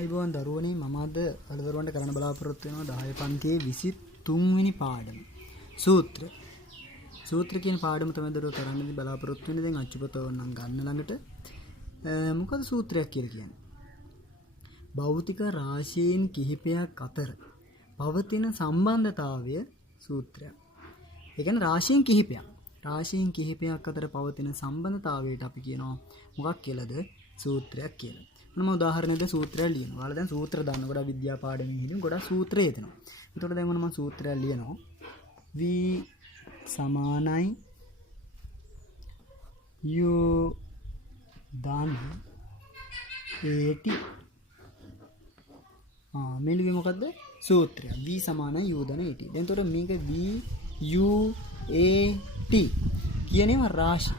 ආයිබෝන් දරුවනේ මම අද අලදරුවන්ට කරන්න බලාපොරොත්තු වෙනවා 10 පන්තියේ 23 වෙනි පාඩම සූත්‍ර. සූත්‍ර කියන පාඩම තමයි දරුවෝ කරන්න බලාපොරොත්තු වෙන්නේ. දැන් අච්චුපත ඕනනම් ගන්න ළඟට. මොකද සූත්‍රයක් කියලා කියන්නේ? භෞතික රාශීන් කිහිපයක් අතර පවතින සම්බන්ධතාවය සූත්‍රයක්. ඒ කියන්නේ රාශීන් කිහිපයක්. රාශීන් කිහිපයක් අතර පවතින සම්බන්ධතාවයට අපි කියනවා මොකක් කියලාද? සූත්‍රයක් කියලා. මම උදාහරණයකට සූත්‍රය ලියනවා. ඔයාලා දැන් සූත්‍ර දන්න ගොඩක් විද්‍යා පාඩමෙහිදී ගොඩක් සූත්‍රය එතනවා. එතකොට දැන් මම සූත්‍රය ලියනවා. v සමානයි u ධන at. මෙලිගේ මොකද්ද? සූත්‍රය. v සමානයි u ධන at. දැන් එතකොට මේක v u a t කියනේම රාශි.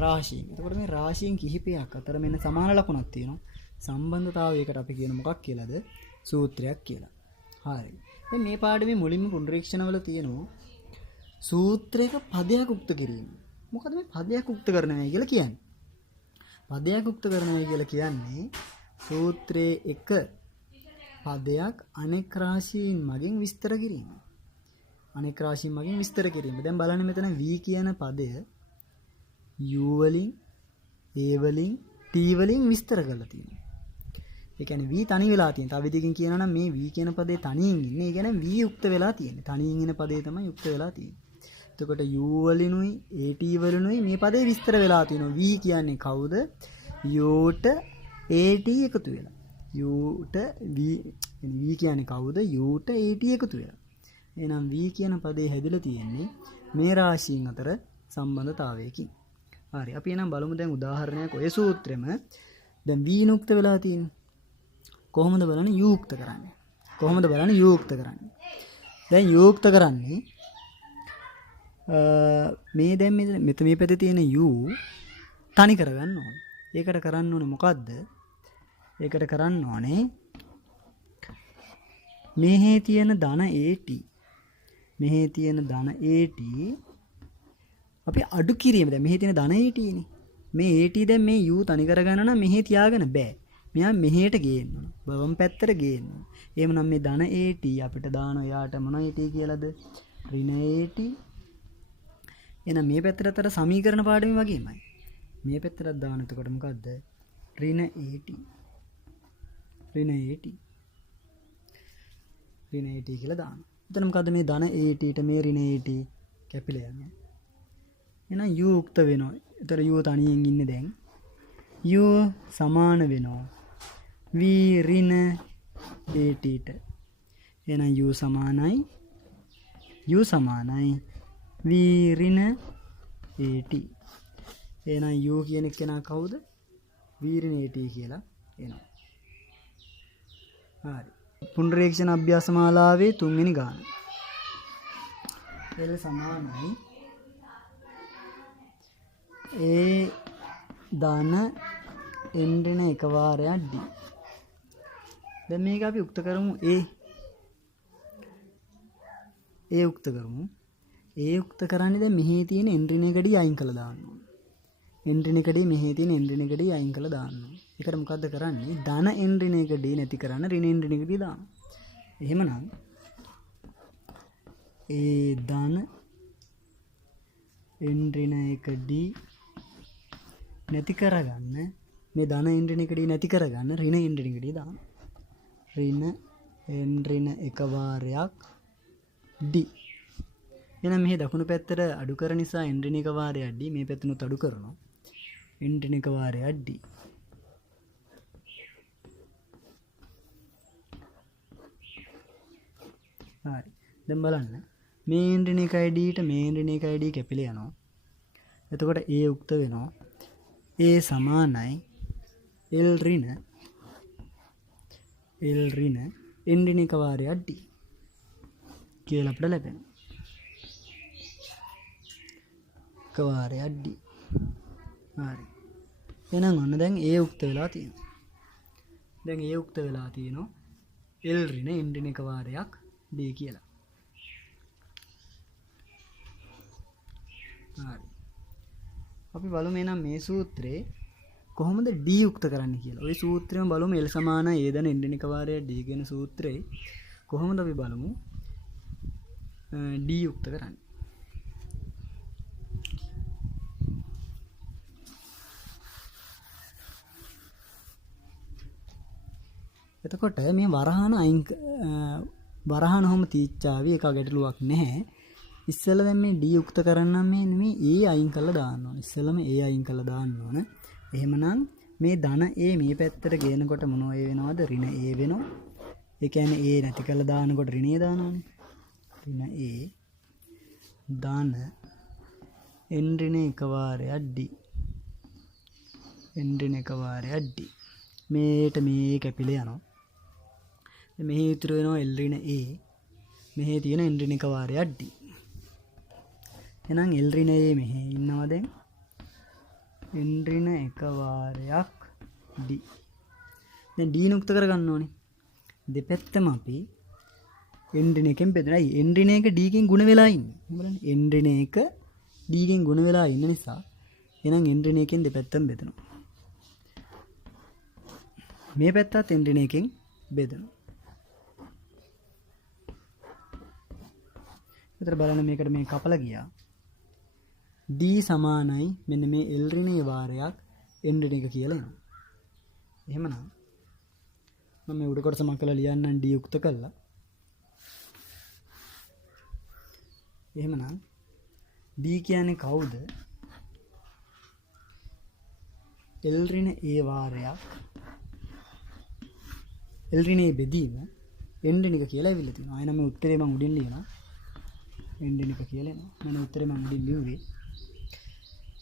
රාශීන්. එතකොට මේ රාශීන් කිහිපයක් අතර මෙන්න සමාන ලකුණක් තියෙනවා. සම්බන්ධතාවයකට අපි කියන මොකක් කියලාද? සූත්‍රයක් කියලා. හරි. දැන් මේ පාඩමේ මුලින්ම පුනරීක්ෂණවල තියෙනවා සූත්‍රයක පදයක් උක්ත කිරීම. මොකද මේ පදයක් උක්ත කරනවා කියලා කියන්නේ? පදයක් උක්ත කරනවා කියලා කියන්නේ සූත්‍රයේ එක පදයක් අනෙක් රාශීන් මගින් විස්තර කිරීම. අනෙක් රාශීන් මගින් විස්තර කිරීම. දැන් බලන්න මෙතන v කියන පදය u වලින් a වලින් t වලින් විස්තර කරලා තියෙනවා. ඒ කියන්නේ v තනි වෙලා තියෙනවා. තව විදිහකින් කියනවා නම් මේ v කියන පදේ තනියෙන් ඉන්නේ. ඒ කියන්නේ v යුක්ත වෙලා තියෙන්නේ. තනියෙන් ඉන පදේ තමයි යුක්ත වෙලා තියෙන්නේ. එතකොට u වලිනුයි at වලිනුයි මේ පදේ විස්තර වෙලා තියෙනවා. v කියන්නේ කවුද? u ට at එකතු වෙලා. u ට v කියන්නේ කවුද? u ට at එකතු වෙලා. එහෙනම් v කියන පදේ හැදිලා තියෙන්නේ මේ රාශීන් අතර සම්බන්ධතාවයකින්. හරි අපි එනම් බලමු දැන් උදාහරණයක් ඔය සූත්‍රෙම දැන් v නුක්ත වෙලා තියෙන්නේ. කොහොමද බලන්නේ u උක්ත කරන්නේ? කොහොමද බලන්නේ u උක්ත කරන්නේ? දැන් u උක්ත කරන්නේ මේ දැන් මෙතන මේ පැත්තේ තියෙන u තනි කරගන්න ඕනේ. ඒකට කරන්න ඕනේ මොකද්ද? ඒකට කරන්න ඕනේ මෙහි තියෙන ධන at. මෙහි තියෙන ධන at අපි අඩු කිරීම. දැන් මෙහි තියෙන ධන at නේ. මේ at දැන් මේ u තනි කරගන්න නම් මෙහි තියාගෙන බෑ. මෙයා මෙහෙට ගේන්න ඕන. වම් පැත්තට ගේන්න ඕන. එහෙමනම් මේ ධන at අපිට දානවා යාට මොන at කියලාද? ඍණ at. එහෙනම් මේ පැත්තට අතර සමීකරණ පාඩමේ වගේමයි. මේ පැත්තට දාන එතකොට මොකද්ද? ඍණ at. ඍණ at. ඍණ at කියලා දානවා. එතන මොකද්ද මේ ධන at ට මේ ඍණ at කැපිලා යනවා. එහෙනම් u උක්ත වෙනවා. ඒතර u තනියෙන් ඉන්නේ දැන්. u සමාන වෙනවා v ඍණ at ට. එහෙනම් u සමානයි v ඍණ at. එහෙනම් u කියන කෙනා කවුද? v ඍණ at කියලා එනවා. හරි. පුනරීක්ෂණ අභ්‍යාස මාලාවේ 3 වෙනි ගාන. L සමානයි a ධන n ඍණ එක වාරයක් d. දැන් මේක අපි උක්ත කරමු a උක්ත කරමු. a උක්ත කරන්නේ දැන් මෙහි තියෙන n ඍණ එක d අයින් කළා දාන්න ඕනේ. n ඍණ එක d මෙහි තියෙන n ඍණ එක d අයින් කළා දාන්න ඕනේ. ඒකට මොකද්ද කරන්නේ? ධන n ඍණ එක d නැති කරන්න ඍණ n ඍණ එක d දාන්න. එහෙමනම් a ධන n ඍණ එක d නැති කරගන්න මේ ධන n ඍණ එක d නැති කරගන්න ඍණ n ඍණ එක d දාන්න. ඍණ n ඍණ එක වාරයක් d. එහෙනම් මෙහි දකුණු පැත්තට අඩු කර නිසා n ඍණ එක වාරයක් d මේ පැත්තනොත් අඩු කරනවා. n ඍණ එක වාරයක් d. හරි. දැන් බලන්න. මේ n ඍණ එකයි d ට මේ n ඍණ එකයි d කැපිලා යනවා. එතකොට a උක්ත වෙනවා. a සමානයි l ඍණ n ඍණ එක වාරයක් d කියලා අපිට ලැබෙනවා. එක වාරයක් d. හරි. එහෙනම් ඔන්න දැන් a උක්ත වෙලා තියෙනවා. දැන් a උක්ත වෙලා තියෙනවා l ඍණ n ඍණ එක වාරයක් d කියලා. හරි. අපි බලමු එහෙනම් මේ සූත්‍රේ කොහොමද d යුක්ත කරන්නේ කියලා. ওই සූත්‍රයම බලමු L සමාන A දන එන්ඩිනික වාරය d කියන සූත්‍රේ කොහොමද අපි බලමු d යුක්ත කරන්නේ. එතකොට මේ වරහන වරහන කොහොම තීච්චාවි එක ගැටලුවක් නැහැ. ඉස්සෙල්ලා දැන් මේ d යුක්ත කරන්නම් මේ a අයින් කරලා දාන්න ඕන. ඉස්සෙල්ලාම a අයින් කරලා දාන්න ඕන. එහෙමනම් මේ ධන a මේ පැත්තට ගේනකොට මොනවා a වෙනවද? ඍණ a වෙනවා. ඒ කියන්නේ a නැති කරලා දානකොට ඍණේ දානවානේ. ඍණ a ධන n ඍණ එක වාරයක් d. n ඍණ එක වාරයක් d. මේට මේ කැපිලා යනවා. මෙහි ඉතුරු වෙනවා l ඍණ a. මෙහි තියෙන n ඍණ එක වාරයක් d. එහෙනම් l ඍණ a මෙහි ඉන්නවා දැන් n ඍණ එක වාරයක් d. දැන් d නුක්ත කරගන්න ඕනේ. දෙපැත්තම අපි n ඍණ එකෙන් බෙදලා n ඍණ එක d කින් ගුණ වෙලා ඉන්නේ. බලන්න n ඍණ එක d කින් ගුණ වෙලා ඉන්න නිසා එහෙනම් n ඍණ එකෙන් දෙපැත්තම බෙදනවා. මේ පැත්තත් n ඍණ එකෙන් බෙදනවා. විතර බලන්න මේකට මේ කපලා ගියා. d සමානයි මෙන්න මේ l ඍණයේ වාරයක් n ඍණ එක කියලා එනවා. එහෙමනම් මම මේ උඩ කොටස මම කළා ලියන්නම් d යුක්ත කළා. එහෙමනම් d කියන්නේ කවුද? l ඍණ a වාරයක් l ඍණයේ බෙදීම n ඍණ එක කියලා ඇවිල්ලා තියෙනවා. ආයෙ නම් මේ උත්තරේ මම උඩින් ලියනවා. n ඍණ එක කියලා එනවා. මම උත්තරේ මම උඩින් ලියුවේ.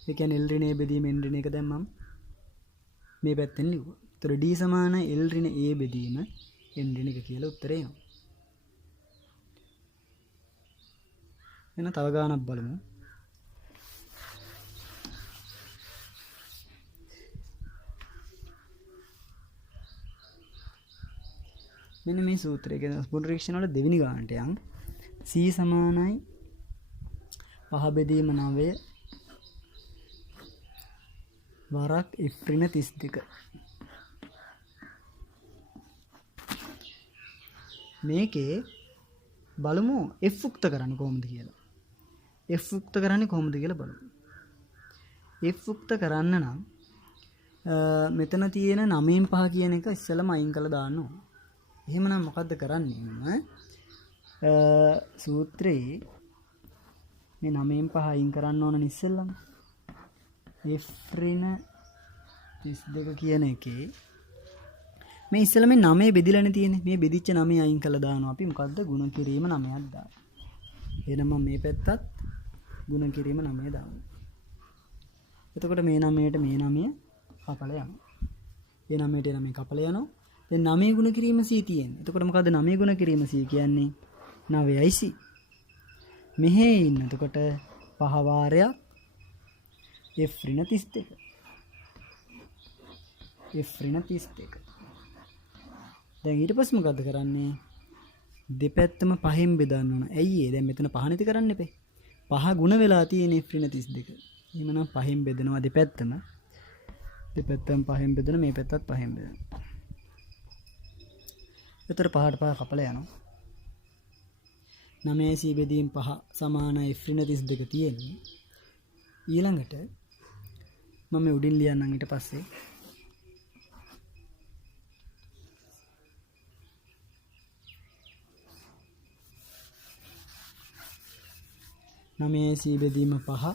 ඒ කියන්නේ l ඍණයේ බෙදීම n ඍණ එක දැන් මම මේ පැත්තෙන් ලියුවා. ඒතර d සමාන l ඍණ a බෙදීම n ඍණ එක කියලා උත්තරේ එනවා. එහෙනම් තව ගානක් බලමු. මෙන්න මේ සූත්‍රය කියන පුනරීක්ෂණ වල දෙවෙනි ගානට යන් c සමානයි 5 බෙදීම 9 වරක් f ඍණ 32. මේකේ බලමු f උක්ත කරන්නේ කොහොමද කියලා. f උක්ත කරන්නේ කොහොමද කියලා බලමු. f උක්ත කරන්න නම් මෙතන තියෙන 9න් 5 කියන එක ඉස්සෙල්ලාම අයින් කරලා දාන්න ඕන. එහෙමනම් මොකද්ද කරන්නේ? සූත්‍රයේ මේ 9න් 5 අයින් කරන්න ඕන ඉස්සෙල්ලාම. f ඍණ 32 කියන එකේ මේ ඉස්සෙල්ලා මේ 9 බෙදිලානේ තියෙන්නේ. මේ බෙදිච්ච 9 අයින් කරලා දානවා අපි. මොකද්ද? ගුණ කිරීම 9ක් දානවා. එහෙනම් මම මේ පැත්තත් ගුණ කිරීම 9 දානවා. එතකොට මේ 9ට මේ 9 කපලා යනවා. මේ 9ට 9 කපලා යනවා. දැන් 9 ගුණ කිරීම c තියෙන්නේ. එතකොට මොකද්ද 9 ගුණ කිරීම c කියන්නේ? 9යි c. මෙහෙ ඉන්න. එතකොට 5 වාරයක් f ඍණ 32. f ඍණ 32. දැන් ඊට පස්සේ මොකද්ද කරන්නේ? දෙපැත්තම 5න් බෙදන්න ඕන. ඇයි ඒ? දැන් මෙතන 5 නැති කරන්න එපේ. 5 ගුණ වෙලා තියෙන f ඍණ 32. එහෙමනම් 5න් බෙදනවා දෙපැත්තම. දෙපැත්තම 5න් බෙදන මේ පැත්තත් 5න් බෙදනවා. එතකොට 5ට 5 කපලා යනවා. 9c බෙදීම් 5 සමානයි f ඍණ 32 තියෙන්නේ. ඊළඟට මම උඩින් ලියන්නම් ඊට පස්සේ. නමේ c බෙදීම 5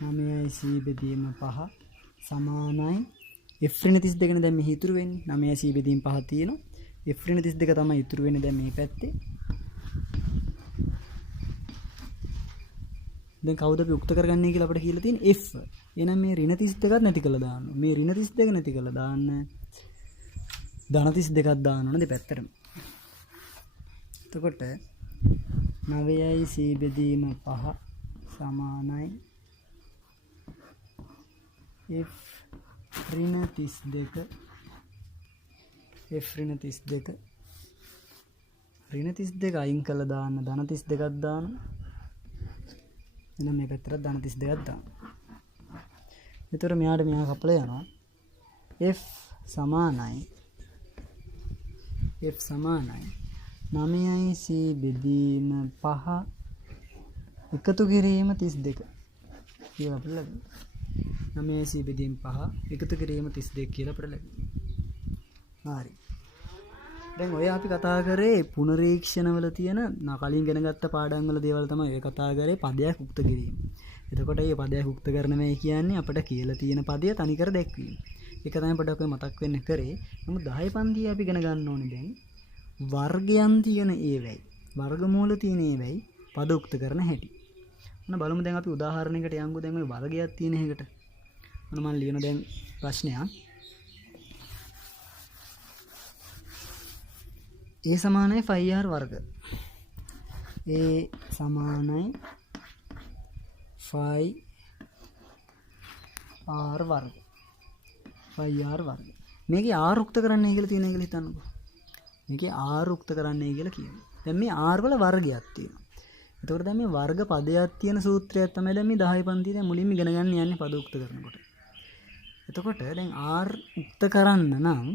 9යි c බෙදීම 5 සමානයි f ඍණ 32 නේ දැන් මෙහි ඉතුරු වෙන්නේ. 9යි c බෙදීම 5 තියෙනවා. f ඍණ 32 තමයි ඉතුරු වෙන්නේ දැන් මේ පැත්තේ. දැන් කවුද අපි උක්ත කරගන්නේ කියලා අපිට කියලා තියෙන්නේ f. එහෙනම් මේ ඍණ 32ක් නැති කරලා දාන්න. මේ ඍණ 32 නැති කරලා දාන්න. ධන 32ක් දාන්න ඕන දෙපැත්තටම. එතකොට 9යි c බෙදීම 5 සමානයි f ඍණ 32 f ඍණ 32 ඍණ 32 අයින් කළා දාන්න ධන 32ක් දාන්න. එහෙනම් මේ පැත්තට ධන 32ක් දාන්න. ඒතර මෙයාට මෙයා කපලා යනවා. f සමානයි 9යි c බෙදීම 5 එකතු කිරීම 32 කියලා අපිට ලැබෙනවා. 9යි c බෙදීම 5 එකතු කිරීම 32 කියලා අපිට ලැබෙනවා. හරි. දැන් ඔය අපි කතා කරේ පුනරීක්ෂණවල තියෙන කලින් ඉගෙනගත්ත පාඩම් වල දේවල් තමයි ඔය කතා කරේ පදයක් උක්ත කිරීම. එතකොට මේ පදයක් උක්ත කරනමයි කියන්නේ අපිට කියලා තියෙන පදය තනිකර දැක්වීම. ඒක තමයි පොඩ්ඩක් ඔය මතක් වෙන්න කරේ. නමුත් 10 පන්තියේ අපි ඉගෙන ගන්න ඕනේ දැන් වර්ගයන් තියෙන ඒවැයි වර්ගමූල තියෙන ඒවැයි පද උක්ත කරන හැටි. මොන බලමු දැන් අපි උදාහරණයකට යන්කෝ දැන් ඔය වර්ගයක් තියෙන එකකට. මොන මම ලියන දැන් ප්‍රශ්නයක් a සමානයි 5r වර්ග. a සමානයි 5r වර්ග. 5r වර්ග. මේකේ r උක්ත කරන්නයි කියලා තියෙනවා කියලා හිතන්නකෝ. මේකේ r උක්ත කරන්නයි කියලා කියනවා. දැන් මේ r වල වර්ගයක් තියෙනවා. එතකොට දැන් මේ වර්ග පදයක් තියෙන සූත්‍රයක් තමයි දැන් මේ 10 පන්තියේ දැන් මුලින්ම ඉගෙන ගන්න යන්නේ පද උක්ත කරනකොට. එතකොට දැන් r උක්ත කරන්න නම්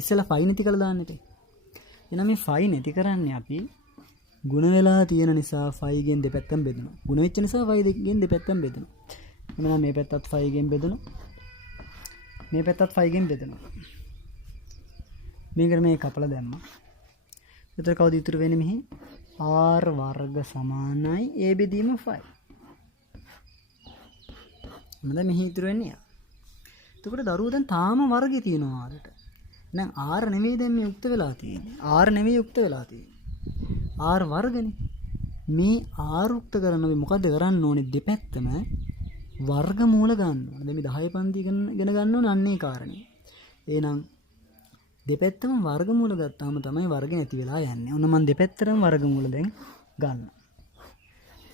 ඉස්සෙල්ලා 5 නැති කරලා දාන්න එපේ. එහෙනම් මේ 5 නැති කරන්නේ අපි ಗುಣ වෙලා තියෙන නිසා 5 ගෙන් දෙපැත්තෙන් බෙදෙනවා. ಗುಣ වෙච්ච නිසා 5 ගෙන් දෙපැත්තෙන් බෙදෙනවා. එහෙනම් මේ පැත්තත් 5 ගෙන් බෙදෙනවා. මේ පැත්තත් 5 ගෙන් බෙදෙනවා. මේකට මේ කපලා දැම්මා. එතකොට කවුද ඉතුරු වෙන්නේ මෙහි? r වර්ග සමානයි a බෙදීම 5. මොනද මෙහි ඉතුරු වෙන්නේ? එතකොට දරුවෝ දැන් තාම වර්ගය තියෙනවා rට. දැන් r නෙමෙයි දැන් මේ යුක්ත වෙලා තියෙන්නේ. r නෙමෙයි යුක්ත වෙලා තියෙන්නේ. r වර්ගනේ. මේ r යුක්ත කරන අපි මොකද කරන්න ඕනේ? දෙපැත්තම වර්ගමූල ගන්න ඕනේ. දැන් මේ 10 පන්ති ඉගෙන ගන්න ඕනේ අන්නේ කාරණේ. එහෙනම් දෙපැත්තම වර්ගමූල ගත්තාම තමයි වර්ග නැති වෙලා යන්නේ. ඔන්න මම දෙපැත්තටම වර්ගමූල දැන් ගන්න.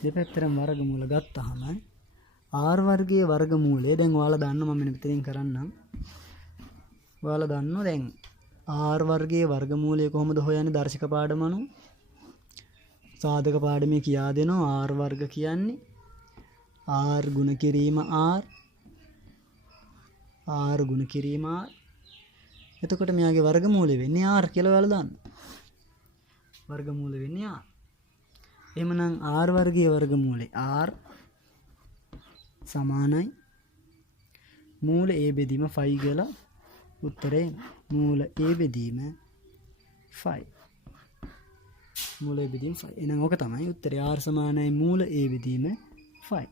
දෙපැත්තටම වර්ගමූල ගත්තාම r වර්ගයේ වර්ගමූලය දැන් ඔයාලා දන්න මම මෙතනින් කරන්නම්. ඔයාලා දන්නවා දැන් r වර්ගයේ වර්ගමූලය කොහොමද හොයන්නේ දර්ශක පාඩම අනුව? සාධක පාඩමේ කියා දෙනවා r වර්ග කියන්නේ r ගුණ කිරීම r ගුණ කිරීම r. එතකොට මෙයාගේ වර්ගමූලය වෙන්නේ r කියලා ඔයාලා දාන්න. වර්ගමූලය වෙන්නේ r. එහෙමනම් r වර්ගයේ වර්ගමූලය r සමානයි මූල a බෙදීම 5 කියලා උත්තරේ මූල a බෙදීම 5. මූල a බෙදීම 5. එහෙනම් ඕක තමයි උත්තරේ r සමානයි මූල a බෙදීම 5.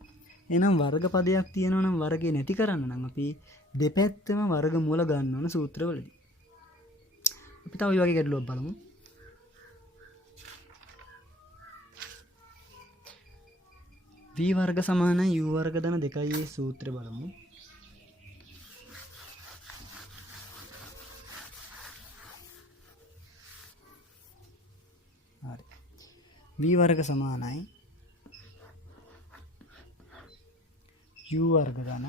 එහෙනම් වර්ග පදයක් තියෙනවා නම් වර්ගේ නැති කරන්න නම් අපි දෙපැත්තම වර්ගමූල ගන්න ඕන සූත්‍රවලදී. අපි තව මේ වගේ ගැටලුවක් බලමු. v වර්ග සමානයි u වර්ග ධන 2a සූත්‍රය බලමු. හරි. v වර්ග සමානයි u වර්ග ධන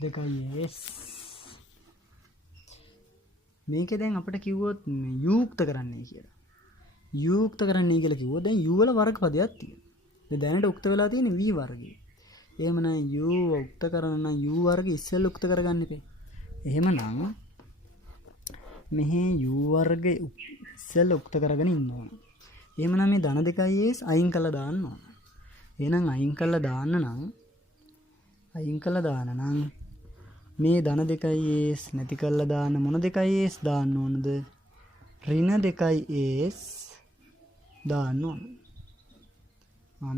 2as. මේකේ දැන් අපිට කිව්වොත් u උක්ත කරන්නයි කියලා. u උක්ත කරන්නයි කියලා කිව්වොත් දැන් u වල වර්ග පදයක් තියෙනවා. දැනට උක්ත වෙලා තියෙන්නේ v වර්ගය. එහෙමනම් u උක්ත කරන නම් u වර්ගය ඉස්සෙල්ලා උක්ත කරගන්න ඉපේ. එහෙමනම් මෙහි u වර්ගය ඉස්සෙල්ලා උක්ත කරගෙන ඉන්න ඕන. එහෙමනම් මේ ධන 2as අයින් කළා දාන්න ඕන. එහෙනම් අයින් කළා දාන්න නම් මේ ධන 2as නැති කළා දාන්න මොන 2as දාන්න ඕනද? ඍණ 2as දාන්න ඕන.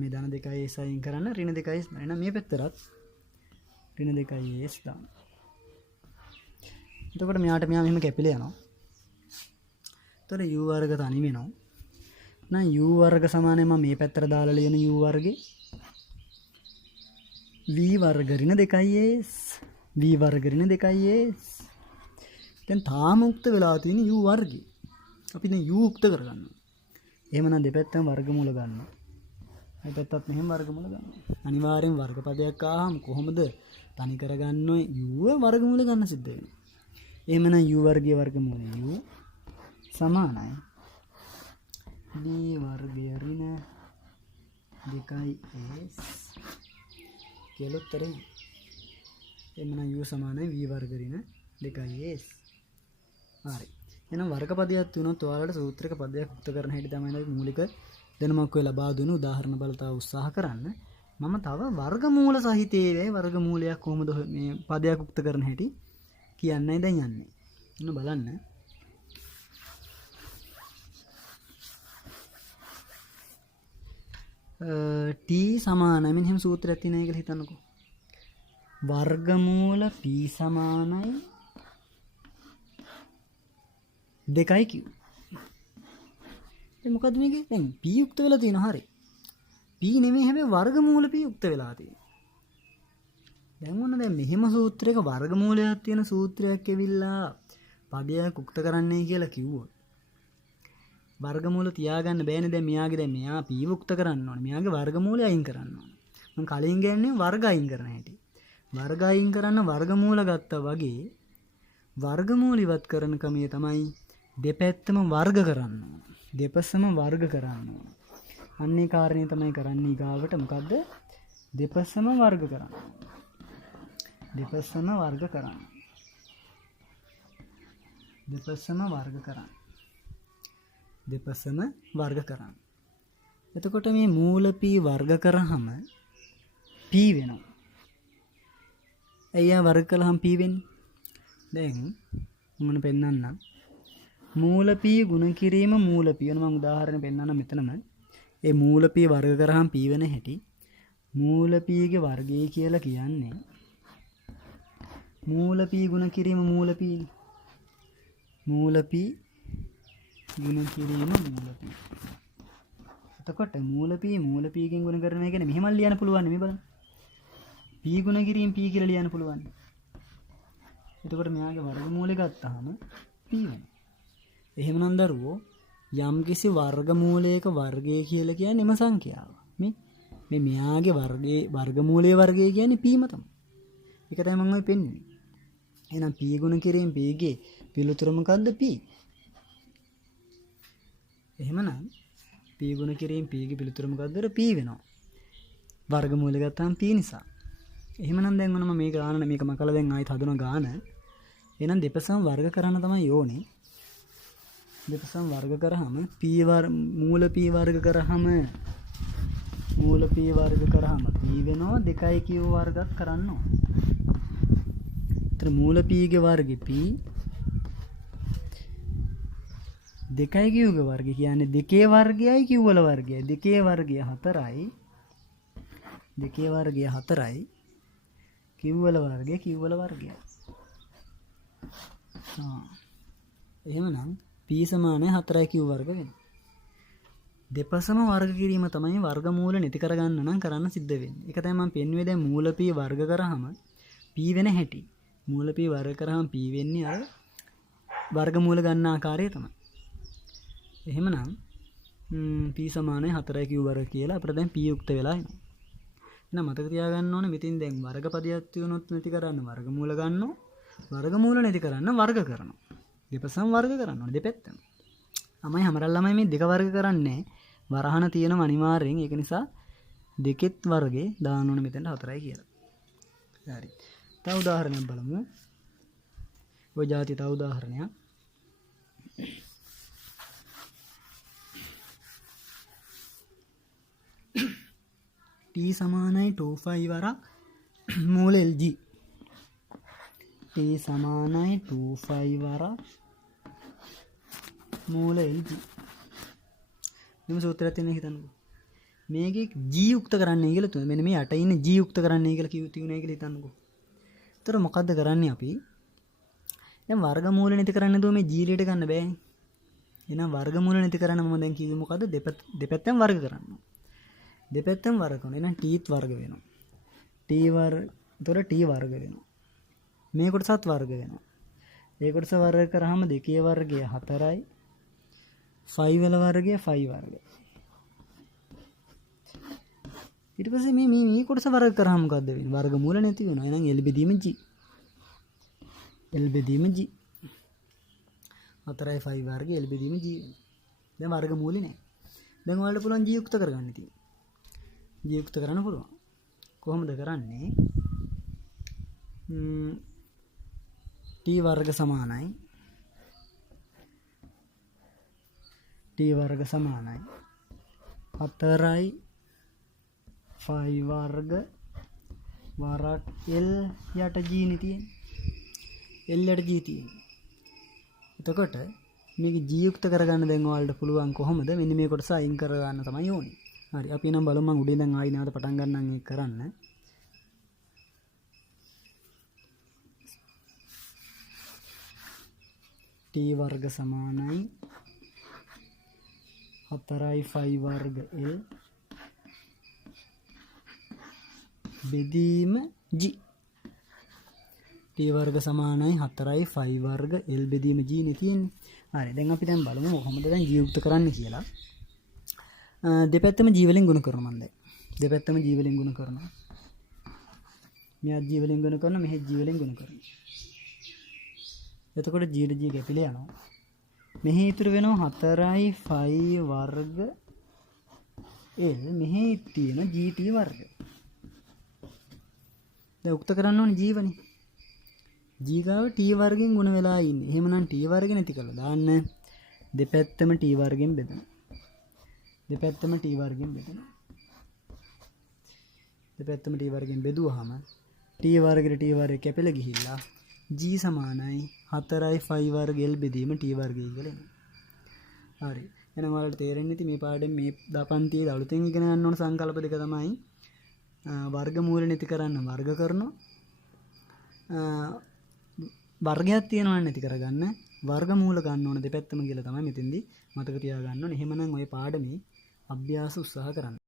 මේ ධන 2as අයින් කරන්න ඍණ 2as එහෙනම් මේ පැත්තට ඍණ 2as දාන්න. එතකොට මෙයාට මෙයා මෙහෙම කැපිලා යනවා. එතකොට u වර්ග තනි වෙනවා. නම් u වර්ග සමානයි මම මේ පැත්තට දාලා ලියන u වර්ගේ v වර්ග ඍණ 2as v වර්ග ඍණ 2as. දැන් තාම උක්ත වෙලා තියෙන u වර්ගය. අපි දැන් u උක්ත කරගන්නවා. එහෙමනම් දෙපැත්තම වර්ගමූල ගන්නවා. මේ පැත්තත් මෙහෙම වර්ගමූල ගන්නවා. අනිවාර්යෙන් වර්ග පදයක් ආවම කොහොමද තනි කරගන්නේ u වර්ගමූල ගන්න සිද්ධ වෙනවා. එහෙමනම් u වර්ගයේ වර්ගමූලය u සමානයි d වර්ගය ඍණ 2s කියලා උත්තරේ. එමනම් u සමානයි v වර්ග ඍණ 2s. හරි. එහෙනම් වර්ග පදයක් තුනොත් ඔයාලට සූත්‍රයක පදයක් යුක්ත කරන හැටි තමයි මූලික දැනුමක් ඔය ලබා දුණු උදාහරණ බලතා උත්සාහ කරන්න. මම තව වර්ගමූල සහිතේ වර්ගමූලයක් කොහොමද මේ පදයක් යුක්ත කරන හැටි කියන්නයි දැන් යන්නේ. එන්න බලන්න. t සමානයි මෙන්න එහෙම සූත්‍රයක් තියෙනවා කියලා හිතන්නකෝ. වර්ගමූල p සමානයි 2q. දැන් මොකද්ද මේකේ? දැන් p යුක්ත වෙලා තියෙනවා හරි. p නෙමෙයි හැබැයි වර්ගමූල p යුක්ත වෙලා තියෙනවා. දැන් මොන දැන් මෙහෙම සූත්‍රයක වර්ගමූලයක් තියෙන සූත්‍රයක් ඇවිල්ලා පදයක් යුක්ත කරන්නයි කියලා කිව්වොත් වර්ගමූල තියාගන්න බෑනේ. දැන් මෙයා p යුක්ත කරන්න ඕනේ. මෙයාගේ වර්ගමූලය අයින් කරන්න ඕනේ. මම කලින් කියන්නේ වර්ග අයින් කරන හැටි. වර්ග අයින් කරන්න වර්ගමූල ගත්තා වගේ වර්ගමූල ඉවත් කරන ක්‍රමය තමයි දෙපැත්තම වර්ග කරන්න ඕන. දෙපසම වර්ග කරන්න ඕන. අන්නේ කාරණේ තමයි කරන්නේ ගාවට මොකද්ද? දෙපසම වර්ග කරන්න. දෙපසම වර්ග කරන්න. දෙපසම වර්ග කරන්න. දෙපසම වර්ග කරන්න. එතකොට මේ මූල p වර්ග කරාම p වෙනවා. එයා වර්ග කළාම p වෙන්නේ. දැන් මම පෙන්නන්නම්. මූල p ගුණ කිරීම මූල p වෙන මම උදාහරණ පෙන්නන්නම් මෙතනම. ඒ මූල p වර්ග කරාම p වෙන හැටි. මූල p ගේ වර්ගය කියලා කියන්නේ මූල p ගුණ කිරීම මූල p. මූල p ගුණ කිරීම මූල p. එතකොට මූල p කින් ගුණ කරනවා කියන්නේ මෙහෙම ලියන්න පුළුවන් නේ බලන්න. p ගුණ කිරීම p කියලා ලියන්න පුළුවන්. එතකොට මෙයාගේ වර්ගමූලය ගත්තාම p වෙනවා. එහෙමනම් දරුවෝ යම්කිසි වර්ගමූලයක වර්ගය කියලා කියන්නේ එම සංඛ්‍යාව. මේ මෙයාගේ වර්ගමූලයේ වර්ගය කියන්නේ p ම තමයි. ඒක තමයි මම ඔය පෙන්වන්නේ. එහෙනම් p ගුණ කිරීම p ගේ පිළිතුර මොකද්ද p? එහෙමනම් p ගුණ කිරීම p ගේ පිළිතුර මොකද්ද? p වෙනවා. වර්ගමූලය ගත්තාම p නිසා. එහෙමනම් දැන් ඔන්න මම මේ ගාන මේක මකලා දැන් ආයෙත් හදන ගාන. එහෙනම් දෙපසම වර්ග කරන්න තමයි ඕනේ. දෙපසම වර්ග කරාම මූල p වර්ග කරාම p වෙනවා 2q වර්ගත් කරන්න ඕන. ඒතර මූල p ගේ වර්ගෙ p 2q ගේ වර්ගය කියන්නේ 2 වර්ගයයි q වල වර්ගයයි. 2 වර්ගය 4යි. 2 වර්ගය 4යි. q වල වර්ගය q වල වර්ගයයි. එහෙමනම් p සමානයි 4q වර්ග වෙනවා. දෙපසම වර්ග කිරීම තමයි වර්ගමූල නැති කරගන්න නම් කරන්න සිද්ධ වෙන්නේ. ඒක තමයි මම පෙන්වුවේ දැන් මූල p වර්ග කරාම p වෙන හැටි. මූල p වර්ග කරාම p වෙන්නේ අර වර්ගමූල ගන්න ආකාරය තමයි. එහෙමනම් p සමානයි 4q වර්ග කියලා අපිට දැන් p යුක්ත වෙලා එනවා. එහෙනම් මතක තියාගන්න ඕනේ මෙතින් දැන් වර්ග පදයක් තියුණොත් නැති කරන්න වර්ගමූල ගන්නවා. වර්ගමූල නැති කරන්න වර්ග කරනවා. දෙපසම වර්ග කරන්න ඕනේ දෙපැත්තම. ළමයි හැමරල් ළමයි මේ දෙක වර්ග කරන්නේ වරහන තියෙනවා අනිවාර්යෙන්. ඒක නිසා දෙකෙත් වර්ගේ දාන්න ඕනේ මෙතන 4යි කියලා. හරි. තව උදාහරණයක් බලමු. ඔය જાති තව උදාහරණයක්. t සමානයි 25 වරක් මූල lg. t සමානයි 25 වරක් මූල lg. මෙම සූත්‍රයක් තියෙන හිතන්නකෝ. මේකේ g යුක්ත කරන්නයි කියලා තුන. මෙන්න මේ යට ඉන්නේ g යුක්ත කරන්නයි කියලා කියුනේ කියලා හිතන්නකෝ. ඒතර මොකද්ද කරන්නේ අපි? දැන් වර්ගමූල නැති කරන්න දුව මේ g ලීට ගන්න බෑනේ. එහෙනම් වර්ගමූල නැති කරන්න මම දැන් කිව්වේ මොකද්ද? දෙපැත්තෙන් වර්ග කරන්න. දෙපැත්තෙන් වර්ග කරනවා. එහෙනම් t වර්ග වෙනවා. t වර්ග. ඒතර t වර්ග වෙනවා. මේ කොටසත් වර්ග වෙනවා. ඒ කොටස වර්ග කරාම 2 වර්ගය 4යි. 5 වල වර්ගය 5 වර්ගය. ඊට පස්සේ මේ කොටස වර්ග කරාම මොකද්ද වෙන්නේ? වර්ගමූල නැති වෙනවා. එහෙනම් l බෙදීම g. l බෙදීම g. 4යි 5 වර්ගය l බෙදීම g. දැන් වර්ගමූලේ නැහැ. දැන් ඔයාලට පුළුවන් g යුක්ත කරගන්න තියෙනවා. ජීයුක්ත කරන්න පුළුවන්. කොහොමද කරන්නේ? t වර්ග සමානයි t වර්ග සමානයි 4යි 5 වර්ග වරක් l යට g නේ තියෙන්නේ. l යට g තියෙන්නේ. එතකොට මේක g යුක්ත කරගන්න දැන් ඔයාලට පුළුවන් කොහොමද? මෙන්න මේ කොටස අයින් කරගන්න තමයි ඕනේ. හරි අපි නම් බලමු මම උඩින් දැන් ආයි නැවත පටන් ගන්නම් ඒක කරන්න. t වර්ග සමානයි 4යි 5 වර්ග l බෙදීම g. t වර්ග සමානයි 4යි 5 වර්ග l බෙදීම g නේ තියෙන්නේ. හරි දැන් අපි දැන් බලමු කොහොමද දැන් g යුක්ත කරන්න කියලා. දෙපැත්තම g වලින් ගුණ කරනවා මම දැන්. දෙපැත්තම g වලින් ගුණ කරනවා. මෙහා g වලින් ගුණ කරනවා මෙහි g වලින් ගුණ කරනවා. එතකොට g ට g කැපිලා යනවා. මෙහි ඉතුරු වෙනවා 4යි 5 වර්ග l මෙහි තියෙන gt වර්ග. දැන් උක්ත කරන්න ඕනේ g වනේ. g ගාව t වර්ගෙන් ගුණ වෙලා ඉන්නේ. එහෙමනම් t වර්ග නැති කරලා දාන්න. දෙපැත්තම t වර්ගෙන් බෙදනවා. දෙපැත්තම t වර්ගෙන් බෙදනවා. දෙපැත්තම t වර්ගෙන් බෙදුවාම t වර්ගෙට t වර්ගය කැපිලා ගිහිල්ලා g සමානයි 4යි 5 වර්ග l බෙදීම t වර්ගය කියලා එනවා. හරි. එහෙනම් ඔයාලට තේරෙන්නේ නැති මේ පාඩම් මේ දපන්තියේ අලුතෙන් ඉගෙන ගන්න ඕන සංකල්ප දෙක තමයි වර්ගමූල නැති කරන්න වර්ග කරනවා. වර්ගයක් තියෙනවා නැති කරගන්න වර්ගමූල ගන්න ඕන දෙපැත්තම කියලා තමයි මෙතෙන්දී මතක තියාගන්න ඕනේ. එහෙමනම් ඔය පාඩමේ අභ්‍යාස උත්සාහ කරන්න.